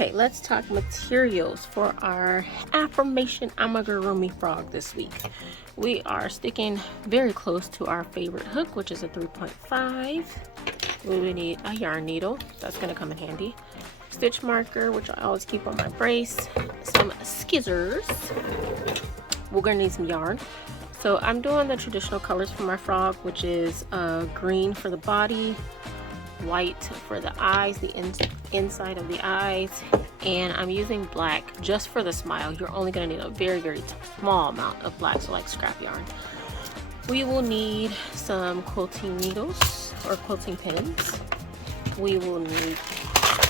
Okay, let's talk materials for our Affirmation Amigurumi frog this week. We are sticking very close to our favorite hook, which is a 3.5. We will need a yarn needle. That's going to come in handy. Stitch marker, which I always keep on my brace. Some scissors. We're going to need some yarn. So I'm doing the traditional colors for my frog, which is green for the body, white for the eyes, the inside of the eyes, and I'm using black just for the smile. You're only going to need a very, very small amount of black, so like scrap yarn. We will need some quilting needles or quilting pins. We will need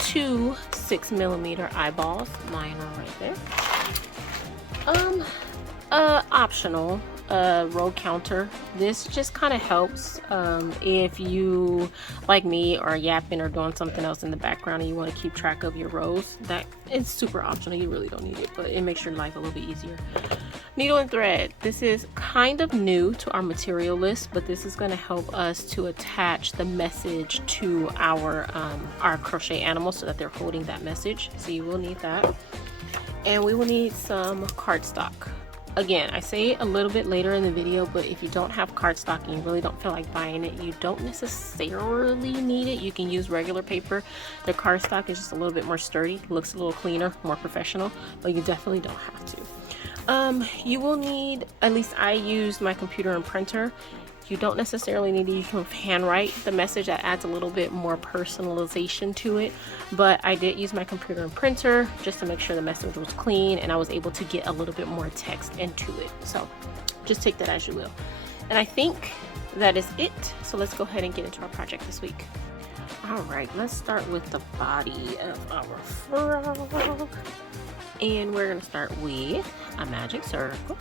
2 6mm eyeballs. Mine are right there. Optional row counter. This just kind of helps if you, like me, are yapping or doing something else in the background and you want to keep track of your rows. That is super optional. You really don't need it, but it makes your life a little bit easier. Needle and thread. This is kind of new to our material list, but this is going to help us to attach the message to our crochet animals so that they're holding that message. So you will need that. And we will need some cardstock. Again, I say it a little bit later in the video, but if you don't have cardstock and you really don't feel like buying it, you don't necessarily need it. You can use regular paper. The cardstock is just a little bit more sturdy, looks a little cleaner, more professional, but you definitely don't have to. You will need, at least I used my computer and printer. You don't necessarily need to, you can handwrite the message. That adds a little bit more personalization to it, but I did use my computer and printer just to make sure the message was clean and I was able to get a little bit more text into it. So just take that as you will. And I think that is it. So let's go ahead and get into our project this week. All right, let's start with the body of our frog. And we're gonna start with a magic circle.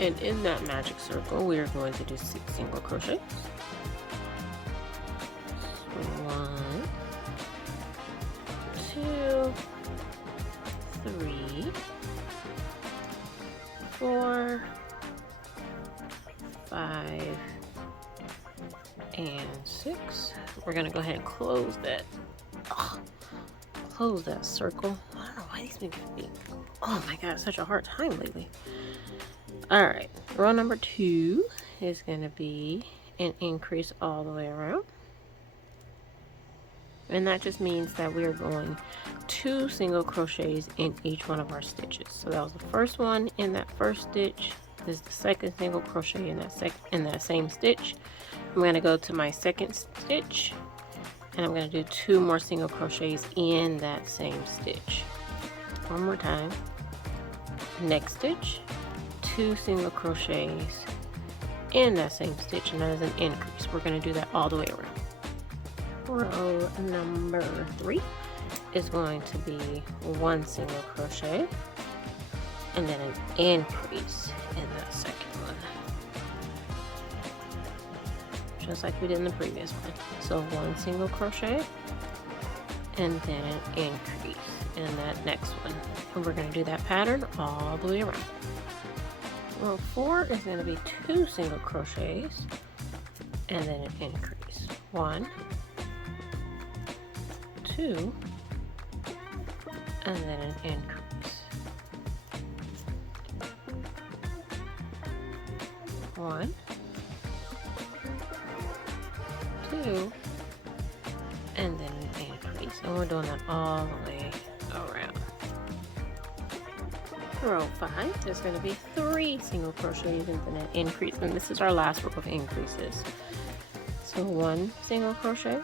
And in that magic circle, we are going to do 6 single crochets. 1, 2, 3, 4, 5, and 6. We're gonna go ahead and close that. Close that circle. I don't know why these make me. Oh my god, such a hard time lately. Alright, row number 2 is going to be an increase all the way around. And that just means that we're going 2 single crochets in each one of our stitches. So that was the first one in that first stitch. This is the second single crochet in that same stitch. I'm going to go to my second stitch and I'm going to do 2 more single crochets in that same stitch. One more time. Next stitch. 2 single crochets in that same stitch, and that is an increase. We're going to do that all the way around. Row number 3 is going to be 1 single crochet and then an increase in that second one, just like we did in the previous one. So 1 single crochet and then an increase in that next one, and we're going to do that pattern all the way around. Row 4 is going to be 2 single crochets and then an increase. 1, 2, and then an increase. 1, 2, and then an increase. And we're doing that all the way around. Row 5 is going to be 3 single crochets and then an increase, and this is our last row of increases. So 1 single crochet,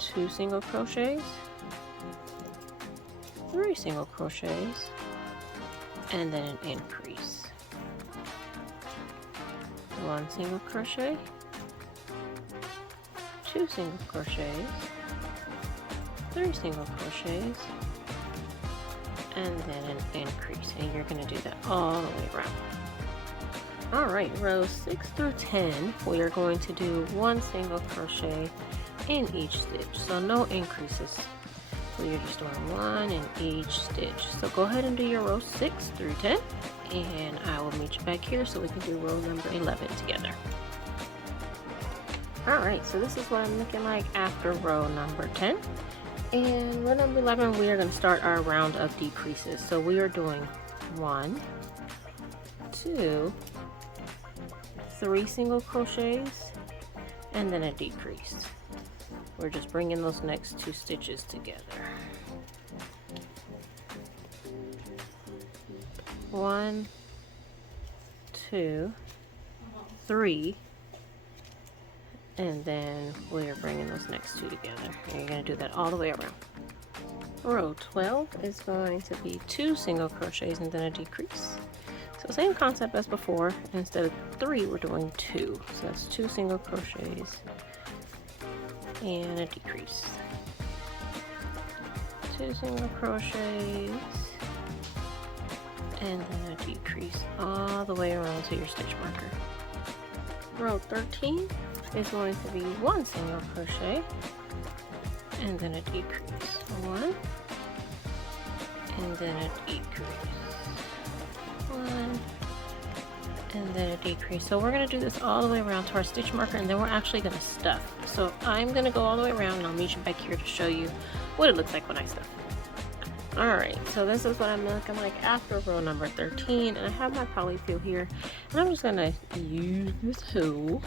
2 single crochets, 3 single crochets, and then an increase. 1 single crochet, 2 single crochets, 3 single crochets, and then an increase, and you're going to do that all the way around. Alright, rows 6 through 10, we are going to do 1 single crochet in each stitch, so no increases. So you're just doing 1 in each stitch. So go ahead and do your row 6 through 10, and I will meet you back here so we can do row number 11 together. Alright, so this is what I'm looking like after row number 10. And row number 11, we are going to start our round of decreases. So we are doing 1, 2, 3 single crochets, and then a decrease. We're just bringing those next 2 stitches together. 1, 2, 3, and then we're bringing those next 2 together. And you're going to do that all the way around. Row 12 is going to be 2 single crochets and then a decrease. So same concept as before. Instead of 3, we're doing 2. So that's 2 single crochets and a decrease. 2 single crochets and then a decrease all the way around to your stitch marker. Row 13 is going to be 1 single crochet and then a decrease. 1 and then a decrease. 1 and then a decrease. So we're going to do this all the way around to our stitch marker, and then we're actually going to stuff. So I'm going to go all the way around and I'll meet you back here to show you what it looks like when I stuff. Alright, so this is what I'm looking like after row number 13, and I have my polyfill here, and I'm just going to use this tool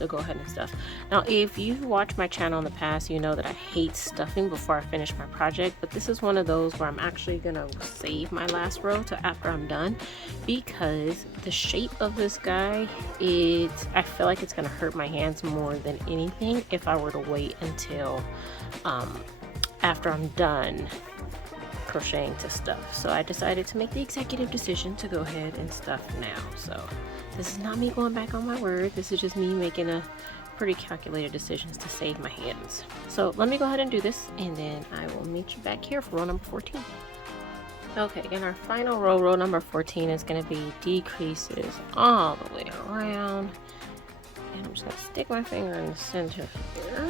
to go ahead and stuff. Now, if you've watched my channel in the past, you know that I hate stuffing before I finish my project, but this is one of those where I'm actually going to save my last row to after I'm done, because the shape of this guy, I feel like it's going to hurt my hands more than anything if I were to wait until after I'm done crocheting to stuff. So I decided to make the executive decision to go ahead and stuff now. So this is not me going back on my word. This is just me making a pretty calculated decisions to save my hands. So let me go ahead and do this, and then I will meet you back here for row number 14. Okay, in our final row number 14 is going to be decreases all the way around. And I'm just going to stick my finger in the center here.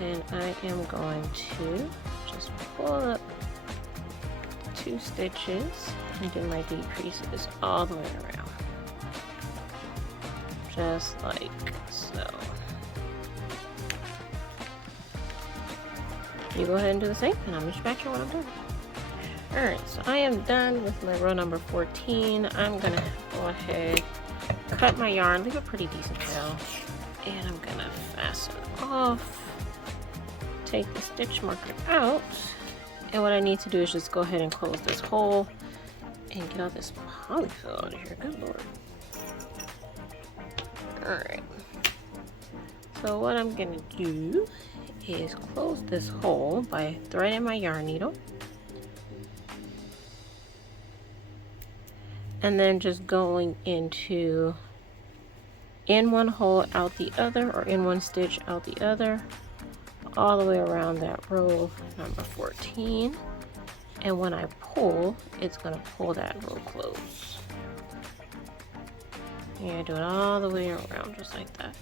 And I am going to just pull up 2 stitches and do my decreases all the way around, just like so. You go ahead and do the same, and I'll meet you back here when I'm done. Alright, so I am done with my row number 14. I'm gonna go ahead, cut my yarn, leave a pretty decent tail, and I'm gonna fasten off. Take the stitch marker out, and what I need to do is just go ahead and close this hole and get all this polyfill out of here. Good lord. Alright, so what I'm gonna do is close this hole by threading my yarn needle, and then just going into in one hole out the other, or in one stitch out the other, all the way around that row number 14. And when I pull, it's going to pull that row close. And do it all the way around just like that.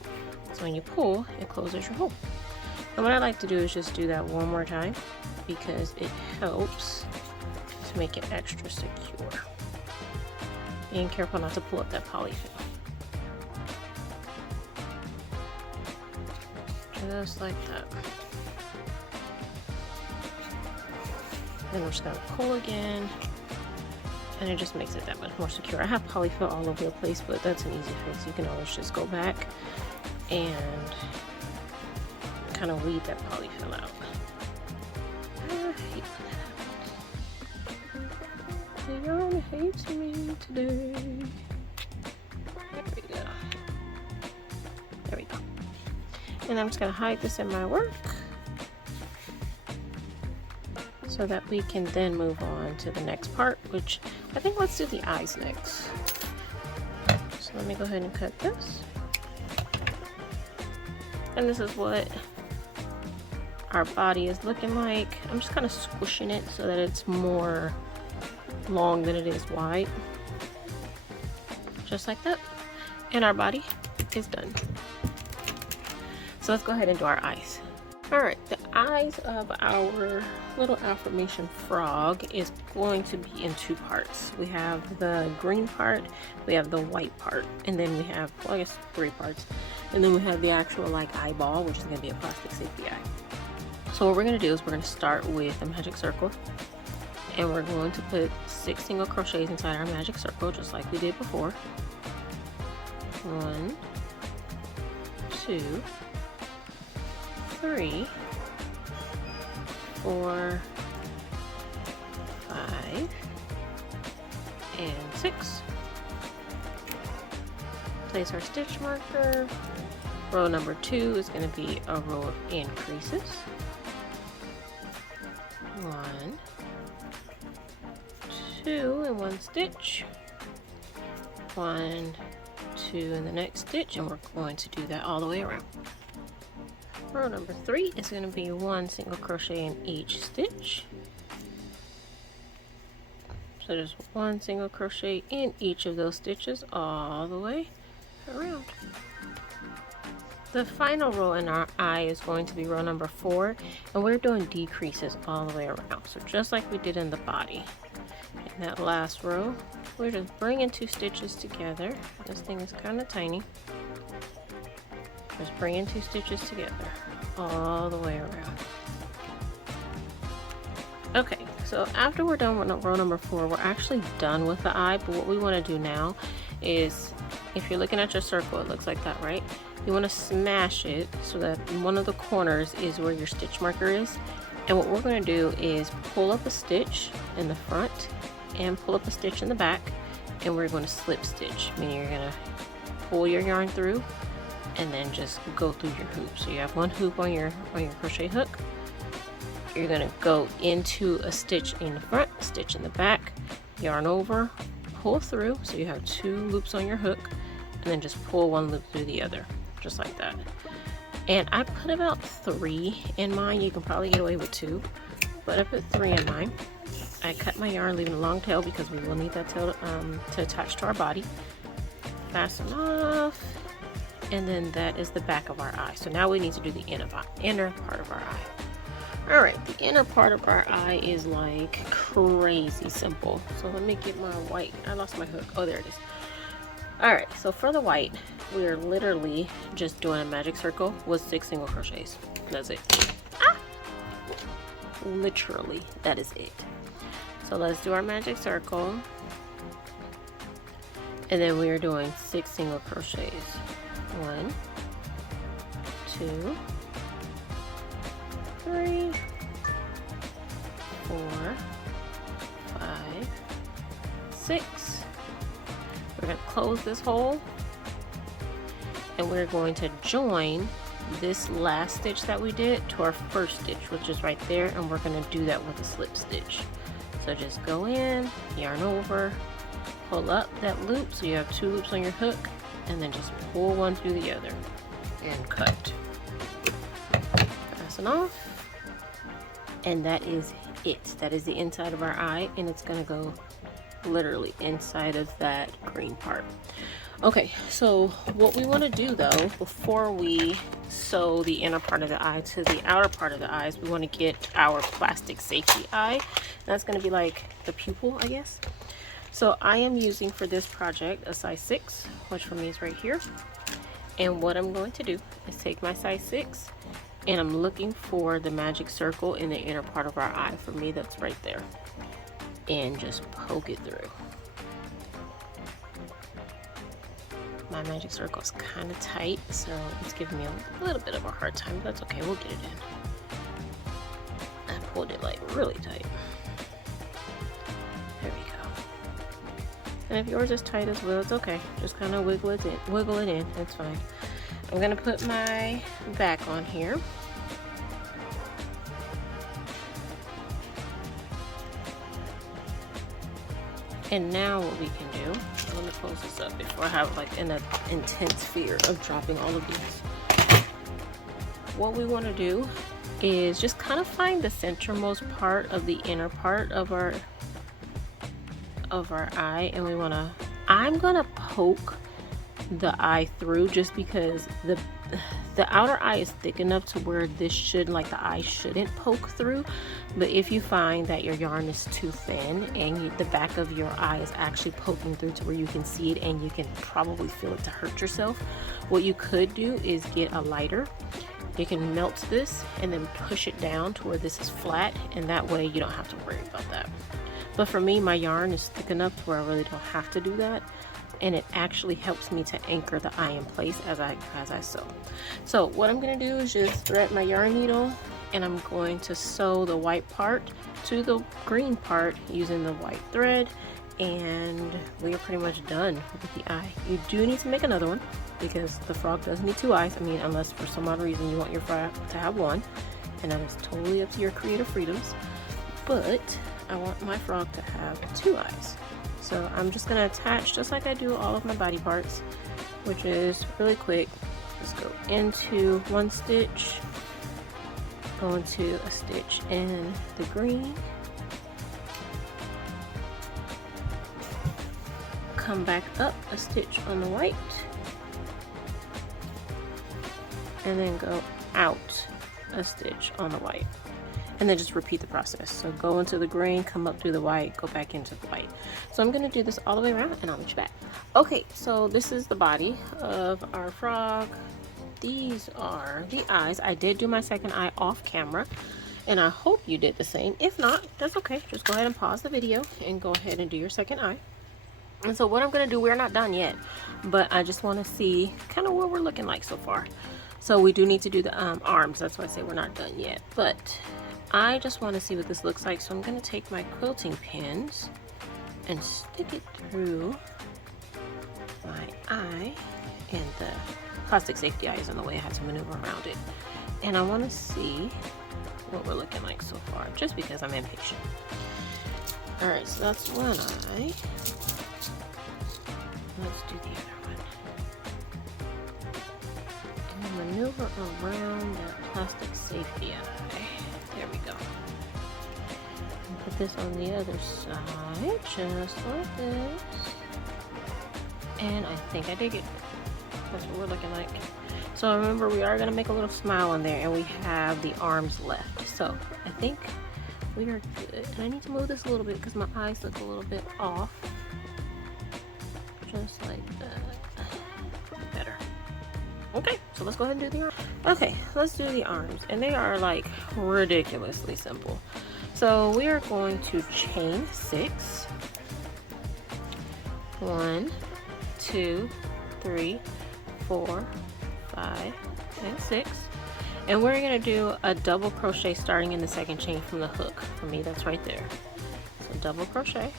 So when you pull, it closes your hole. And what I like to do is just do that one more time, because it helps to make it extra secure. Being careful not to pull up that polyfill. Just like that. Then we're just going to pull again, and it just makes it that much more secure. I have polyfill all over the place, but that's an easy fix. You can always just go back and kind of weed that polyfill out. I hate when that happens. The yarn hates me today. There we go. There we go. And I'm just going to hide this in my work, so that we can then move on to the next part, which I think let's do the eyes next. So let me go ahead and cut this. And this is what our body is looking like. I'm just kind of squishing it so that it's more long than it is wide. Just like that. And our body is done. So let's go ahead and do our eyes. Alright, the eyes of our little affirmation frog is going to be in 2 parts. We have the green part, we have the white part, and then we have, well, I guess 3 parts. And then we have the actual like eyeball, which is going to be a plastic safety eye. So what we're going to do is we're going to start with a magic circle, and we're going to put 6 single crochets inside our magic circle just like we did before. 1, 2, 3, 4, 5, and 6. Place our stitch marker. Row number 2 is going to be a row of increases. 1, 2 in one stitch, 1, 2 in the next stitch, and we're going to do that all the way around. Row number 3 is going to be 1 single crochet in each stitch. So just 1 single crochet in each of those stitches all the way around. The final row in our eye is going to be row number 4, and we're doing decreases all the way around. So just like we did in the body. In that last row, we're just bringing 2 stitches together. This thing is kind of tiny. Just bringing 2 stitches together all the way around. Okay, so after we're done with row number 4, we're actually done with the eye, but what we want to do now is, if you're looking at your circle, it looks like that, right? You want to smash it so that one of the corners is where your stitch marker is. And what we're going to do is pull up a stitch in the front and pull up a stitch in the back, and we're going to slip stitch, meaning you're going to pull your yarn through and then just go through your hoop. So you have 1 hoop on your crochet hook. You're going to go into a stitch in the front, a stitch in the back, yarn over, pull through, so you have 2 loops on your hook, and then just pull 1 loop through the other, just like that. And I put about 3 in mine. You can probably get away with 2, but I put 3 in mine. I cut my yarn, leaving a long tail because we will need that tail to attach to our body. Fasten off, and then that is the back of our eye. So now we need to do the inner part of our eye. Alright, the inner part of our eye is like crazy simple. So let me get my white. I lost my hook. Oh, there it is. Alright, so for the white, we are literally just doing a magic circle with 6 single crochets. That's it. Ah! Literally, that is it. So let's do our magic circle. And then we are doing 6 single crochets. 1, 2, 3, 4, 5, 6. We're going to close this hole, and we're going to join this last stitch that we did to our first stitch, which is right there, and we're going to do that with a slip stitch. So just go in, yarn over, pull up that loop so you have 2 loops on your hook, and then just pull 1 through the other and cut. Fasten off, and that is it. That is the inside of our eye, and it's going to go literally inside of that green part. Okay, so what we want to do though, before we sew the inner part of the eye to the outer part of the eyes, we want to get our plastic safety eye. That's going to be like the pupil, I guess. So I am using for this project a size 6, which for me is right here. And what I'm going to do is take my size 6, and I'm looking for the magic circle in the inner part of our eye. For me, that's right there. And just poke it through. My magic circle is kind of tight, so it's giving me a little bit of a hard time, but that's okay, we'll get it in. I pulled it like really tight. There we go. And if yours is tight as well, it's okay. Just kind of wiggle it in, it's fine. I'm gonna put my back on here. And now what we can do, let me close this up before I have like an intense fear of dropping all of these. What we want to do is just kind of find the centermost part of the inner part of our eye, and we want to, I'm gonna poke the eye through just because the outer eye is thick enough to where this should, like, the eye shouldn't poke through. But if you find that your yarn is too thin and the back of your eye is actually poking through to where you can see it and you can probably feel it to hurt yourself, what you could do is get a lighter. You can melt this and then push it down to where this is flat, and that way you don't have to worry about that. But for me, my yarn is thick enough to where I really don't have to do that, and it actually helps me to anchor the eye in place as I sew. So what I'm going to do is just thread my yarn needle, and I'm going to sew the white part to the green part using the white thread, and we are pretty much done with the eye. You do need to make another one because the frog does need two eyes. I mean, unless for some odd reason you want your frog to have one, and that is totally up to your creative freedoms. But I want my frog to have two eyes. So I'm just going to attach just like I do all of my body parts, which is really quick. Just go into one stitch, go into a stitch in the green, come back up a stitch on the white, and then go out a stitch on the white, and then just repeat the process. So go into the green, come up through the white, go back into the white. So I'm going to do this all the way around, and I'll meet you back. Okay, so this is the body of our frog. These are the eyes. I did do my second eye off camera, and I hope you did the same. If not, that's okay. Just go ahead and pause the video and go ahead and do your second eye. And so what I'm going to do, we're not done yet, but I just want to see kind of what we're looking like so far. So we do need to do the arms. That's why I say we're not done yet, but I just want to see what this looks like. So I'm going to take my quilting pins and stick it through my eye, and the plastic safety eye is in the way. I had to maneuver around it, and I want to see what we're looking like so far, just because I'm impatient. All right, so that's one eye. Let's do the other one. And maneuver around that plastic safety eye. There we go. And put this on the other side, just like this. And I think I dig it. That's what we're looking like. So remember, we are going to make a little smile on there, and we have the arms left. So I think we are good. And I need to move this a little bit because my eyes look a little bit off. Just like that. Better. Okay, so let's go ahead and do the arms. Okay, let's do the arms. And they are like ridiculously simple. So we are going to chain 6. 1, 2, 3, 4, 5, and 6. And we're going to do a double crochet starting in the second chain from the hook. For me, that's right there. So double crochet.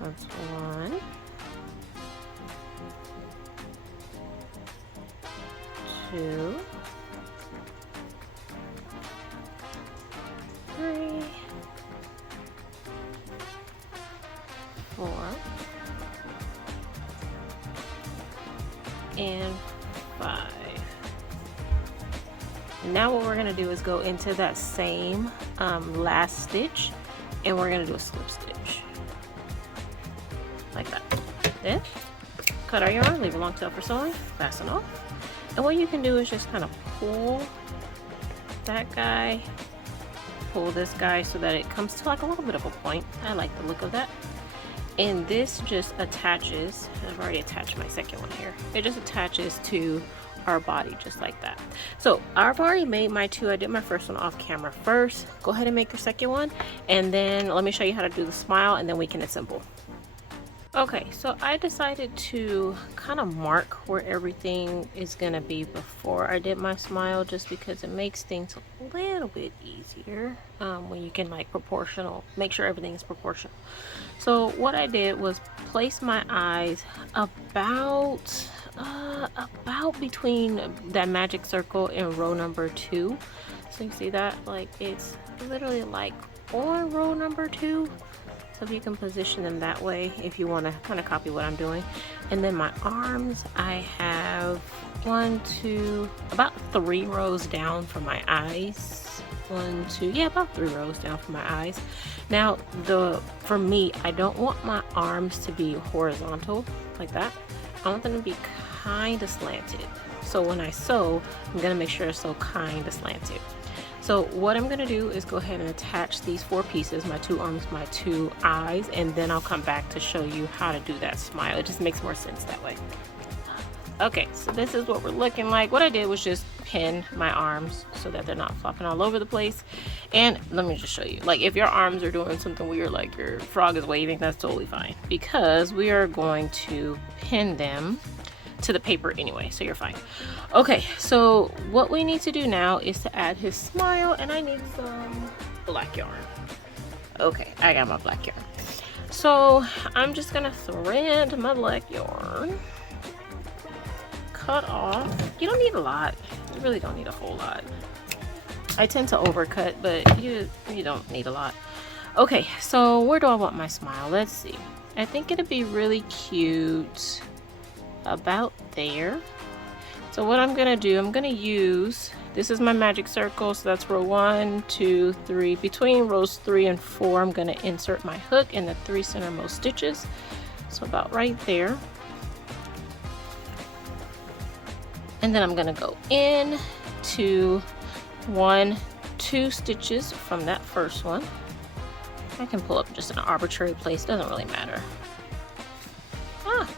That's 1, 2, 3, 4, and 5. Now what we're going to do is go into that same last stitch, and we're going to do a slip stitch like that. Then cut our yarn, leave a long tail for sewing, fasten off, and what you can do is just kind of pull that guy, pull this guy so that it comes to like a little bit of a point. I like the look of that. And this just attaches, I've already attached my second one here, it just attaches to our body just like that. So I've already made my two. I did my first one off camera first. Go ahead and make your second one, and then let me show you how to do the smile, and then we can assemble. Okay, so I decided to kind of mark where everything is gonna be before I did my smile, just because it makes things a little bit easier when you can like make sure everything is proportional. So what I did was place my eyes about between that magic circle and row number 2. So you see that, like it's literally like on row number 2. So if you can position them that way if you want to kind of copy what I'm doing. And then my arms, I have 1, 2, about 3 rows down for my eyes. 1, 2, yeah, about 3 rows down for my eyes. Now for me, I don't want my arms to be horizontal like that. I want them to be kind of slanted So when I sew, I'm gonna make sure to sew kind of slanted. So what I'm gonna do is go ahead and attach these 4 pieces, my 2 arms, my 2 eyes, and then I'll come back to show you how to do that smile. It just makes more sense that way. Okay, so this is what we're looking like. What I did was just pin my arms so that they're not flopping all over the place. And let me just show you, like if your arms are doing something weird, like your frog is waving, that's totally fine, because we are going to pin them to the paper anyway, so you're fine. Okay, so what we need to do now is to add his smile, and I need some black yarn. Okay, I got my black yarn. So I'm just gonna thread my black yarn. Cut off. You don't need a lot. You really don't need a whole lot. I tend to overcut, but you don't need a lot. Okay, so where do I want my smile? Let's see. I think it'd be really cute about there. So what I'm gonna do, I'm gonna use, this is my magic circle, so that's row 1, 2, 3. Between rows 3 and 4, I'm gonna insert my hook in the 3 centermost stitches. So about right there. And then I'm gonna go in to 1, 2 stitches from that first one. I can pull up just an arbitrary place, doesn't really matter. Ah,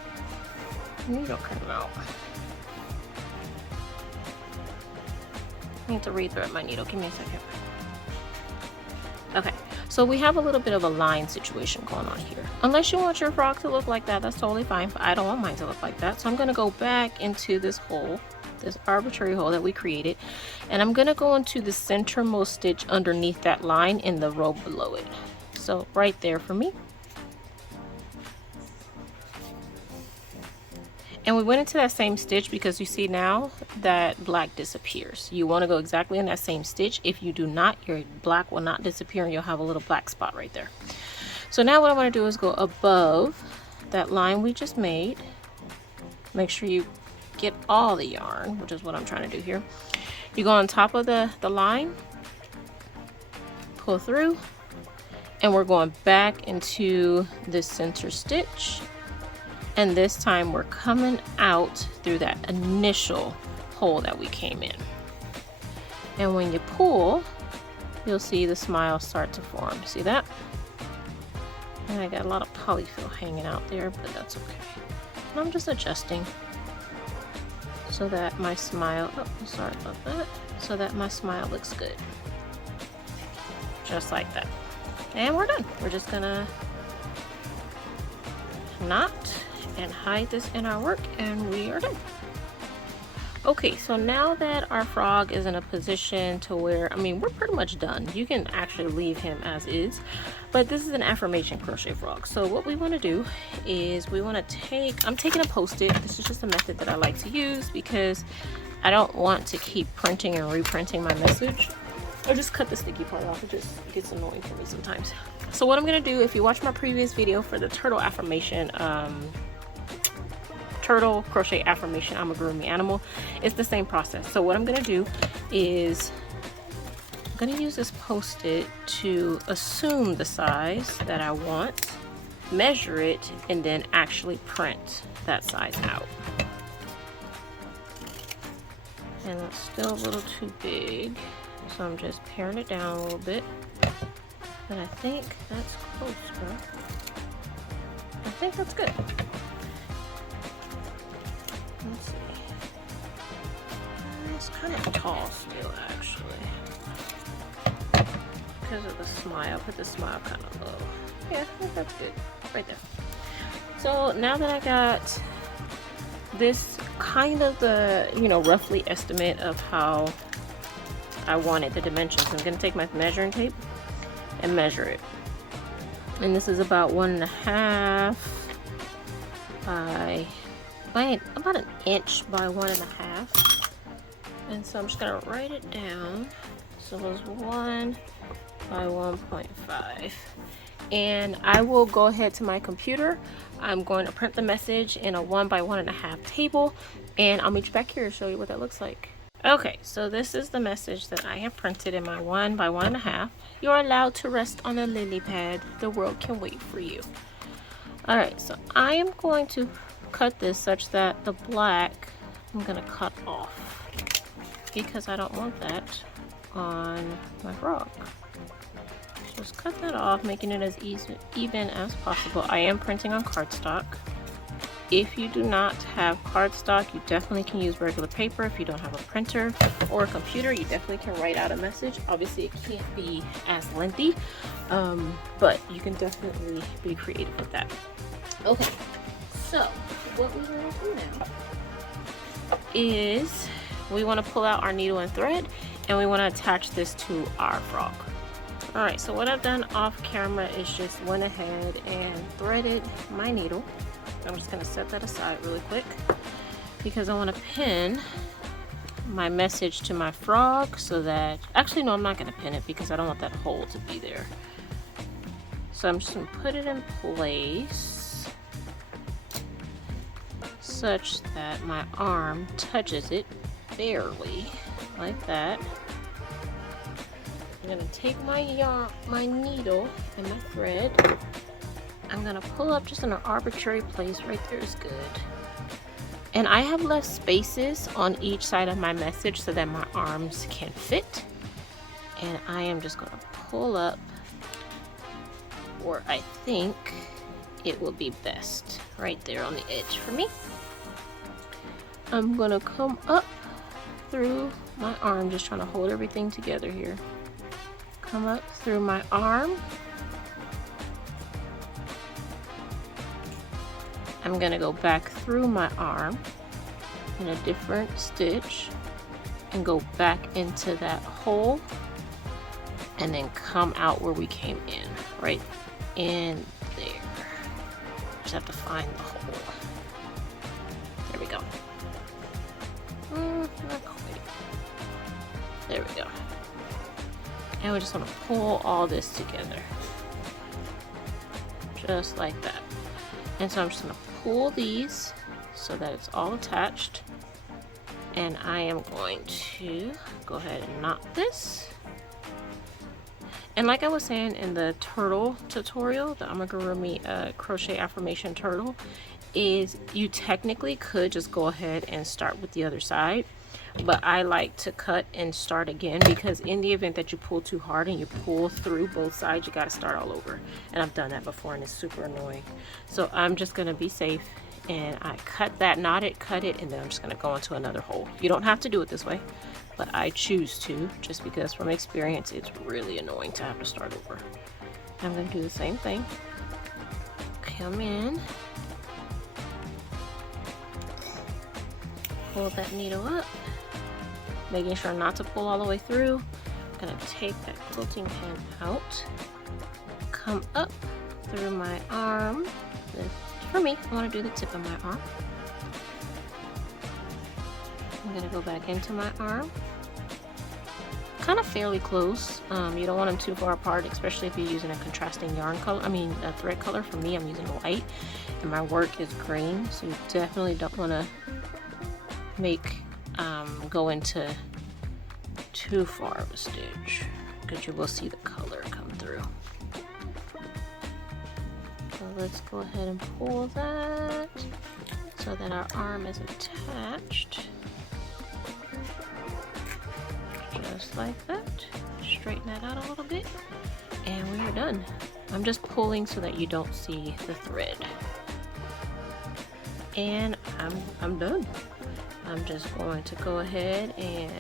needle came out. I need to rethread my needle, give me a second. Okay, so we have a little bit of a line situation going on here. Unless you want your frog to look like that, that's totally fine, but I don't want mine to look like that. So I'm gonna go back into this hole, this arbitrary hole that we created, and I'm gonna go into the centermost stitch underneath that line in the row below it. So right there for me. And we went into that same stitch because you see now that black disappears. You want to go exactly in that same stitch. If you do not, your black will not disappear and you'll have a little black spot right there. So now what I want to do is go above that line we just made. Make sure you get all the yarn, which is what I'm trying to do here. You go on top of the line, pull through, and we're going back into this center stitch. And this time we're coming out through that initial hole that we came in. And when you pull, you'll see the smile start to form. See that? And I got a lot of polyfill hanging out there, but that's okay. And I'm just adjusting so that my smile, oh, sorry about that, so that my smile looks good. Just like that. And we're done. We're just gonna knot and hide this in our work, and we are done. Okay, so now that our frog is in a position to where, I mean, we're pretty much done. You can actually leave him as is, but this is an affirmation crochet frog. So what we want to do is we want to take, I'm taking a post-it. This is just a method that I like to use because I don't want to keep printing and reprinting my message. Or just cut the sticky part off. It just gets annoying for me sometimes. So what I'm gonna do, if you watch my previous video for the turtle affirmation, turtle crochet affirmation amigurumi animal, it's the same process. So what I'm gonna do is I'm gonna use this post-it to assume the size that I want, measure it, and then actually print that size out. And it's still a little too big, so I'm just paring it down a little bit. But I think that's close, bro. I think that's good. Let's see. It's kind of tall still, actually. Because of the smile. Put the smile kind of low. Yeah, I think that's good. Right there. So now that I got this kind of the, you know, roughly estimate of how I wanted the dimensions, I'm going to take my measuring tape and measure it. And this is about 1.5 by about an inch by 1.5. And so I'm just gonna write it down. So it was 1 by 1.5. And I will go ahead to my computer. I'm going to print the message in a 1 by 1.5 table, and I'll meet you back here to show you what that looks like. Okay, so this is the message that I have printed in my 1 by 1.5. You're allowed to rest on a lily pad. The world can wait for you. Alright, so I am going to cut this such that the black I'm gonna cut off because I don't want that on my frog. Just cut that off, making it as even as possible. I am printing on cardstock. If you do not have cardstock, you definitely can use regular paper. If you don't have a printer or a computer, you definitely can write out a message. Obviously, it can't be as lengthy, but you can definitely be creative with that. Okay, so what we want to do now is we want to pull out our needle and thread, and we want to attach this to our frog. All right, so what I've done off camera is just went ahead and threaded my needle. I'm just gonna set that aside really quick because I want to pin my message to my frog so that, actually no, I'm not gonna pin it because I don't want that hole to be there. So I'm just gonna put it in place such that my arm touches it barely, like that. I'm gonna take my needle and my thread. I'm gonna pull up just in an arbitrary place. Right there is good. And I have left spaces on each side of my message so that my arms can fit. And I am just gonna pull up where I think it will be best. Right there on the edge for me. I'm gonna come up through my arm, just trying to hold everything together here. Come up through my arm. I'm gonna go back through my arm in a different stitch and go back into that hole and then come out where we came in, right in there. Just have to find the hole. There we go. Not quite. There we go. And we just want to pull all this together. Just like that. And so I'm just going to pull these so that it's all attached. And I am going to go ahead and knot this. And like I was saying in the turtle tutorial, the Amigurumi crochet affirmation turtle, is you technically could just go ahead and start with the other side. But I like to cut and start again because in the event that you pull too hard and you pull through both sides, you got to start all over. And I've done that before and it's super annoying. So I'm just going to be safe and I cut that, knot it, cut it, and then I'm just going to go into another hole. You don't have to do it this way, but I choose to just because from experience it's really annoying to have to start over. I'm going to do the same thing. Come in. Pull that needle up. Making sure not to pull all the way through. I'm gonna take that quilting pin out, come up through my arm. For me, I want to do the tip of my arm. I'm gonna go back into my arm. Kind of fairly close. You don't want them too far apart, especially if you're using a contrasting yarn color. A thread color. For me, I'm using white, and my work is green, so you definitely don't want to go into too far of a stitch because you will see the color come through. So let's go ahead and pull that so that our arm is attached. Just like that. Straighten that out a little bit and we are done. I'm just pulling so that you don't see the thread. And I'm done. I'm just going to go ahead and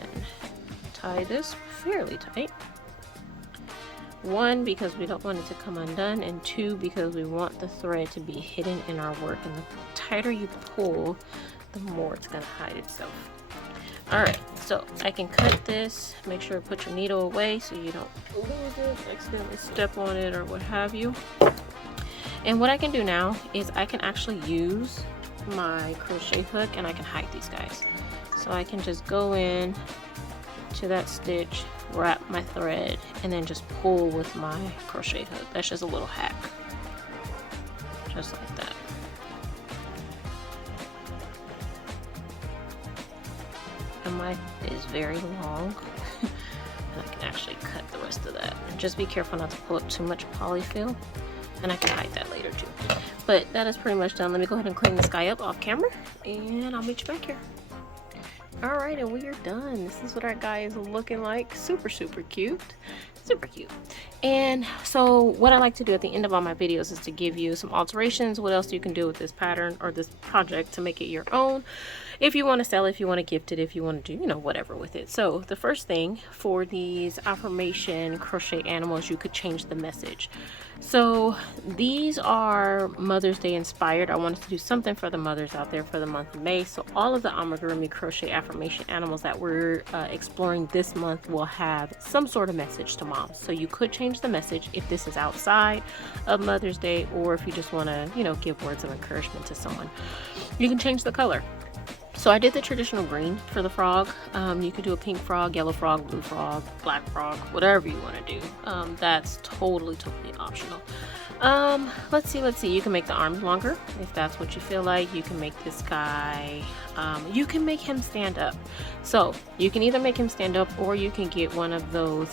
tie this fairly tight. 1, because we don't want it to come undone, and 2, because we want the thread to be hidden in our work, and the tighter you pull, the more it's going to hide itself. Alright, so I can cut this. Make sure to put your needle away so you don't lose it, accidentally step on it or what have you. And what I can do now is I can actually use my crochet hook and I can hide these guys. So I can just go in to that stitch, wrap my thread, and then just pull with my crochet hook. That's just a little hack. Just like that. And mine is very long. And I can actually cut the rest of that. And just be careful not to pull up too much polyfill. And I can hide that later too. But that is pretty much done. Let me go ahead and clean this guy up off camera, and I'll meet you back here. All right, and we are done. This is what our guy is looking like. Super cute. Super cute. And so what I like to do at the end of all my videos is to give you some alterations, what else you can do with this pattern or this project to make it your own. If you want to sell it, if you want to gift it, if you want to do, you know, whatever with it. So the first thing for these affirmation crochet animals, you could change the message. So these are Mother's Day inspired. I wanted to do something for the mothers out there for the month of May. So all of the Amigurumi crochet affirmation animals that we're exploring this month will have some sort of message to moms. So you could change the message if this is outside of Mother's Day, or if you just want to, you know, give words of encouragement to someone. You can change the color. So I did the traditional green for the frog. You could do a pink frog, yellow frog, blue frog, black frog, whatever you want to do. That's totally optional. Let's see. You can make the arms longer if that's what you feel like. You can make this guy, you can make him stand up. So you can either make him stand up, or you can get one of those,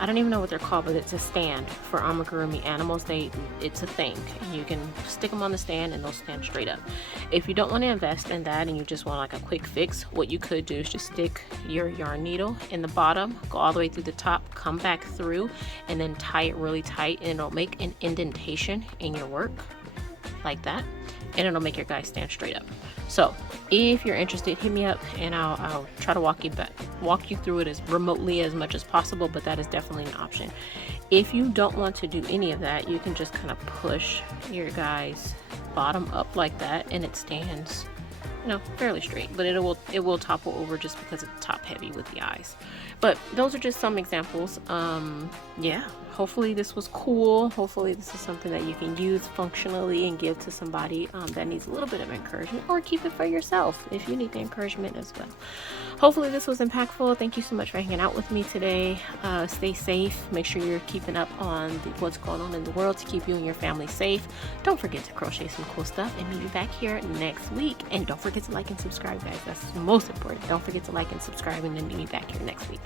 I don't even know what they're called, but it's a stand for Amigurumi animals. It's a thing. You can stick them on the stand and they'll stand straight up. If you don't want to invest in that and you just want like a quick fix, what you could do is just stick your yarn needle in the bottom, go all the way through the top, come back through, and then tie it really tight, and it'll make an indentation in your work like that, and it'll make your guy stand straight up. So if you're interested, hit me up and I'll try to walk you through it as remotely as much as possible, but that is definitely an option. If you don't want to do any of that, you can just kind of push your guy's bottom up like that, and it stands, you know, fairly straight, but it will topple over just because it's top heavy with the eyes. But those are just some examples. Yeah, hopefully this was cool. Hopefully this is something that you can use functionally and give to somebody that needs a little bit of encouragement, or keep it for yourself if you need the encouragement as well. Hopefully this was impactful. Thank you so much for hanging out with me today. Stay safe. Make sure you're keeping up on what's going on in the world to keep you and your family safe. Don't forget to crochet some cool stuff, and meet you back here next week. And don't forget to like and subscribe, guys. That's the most important. Don't forget to like and subscribe, and then meet me back here next week.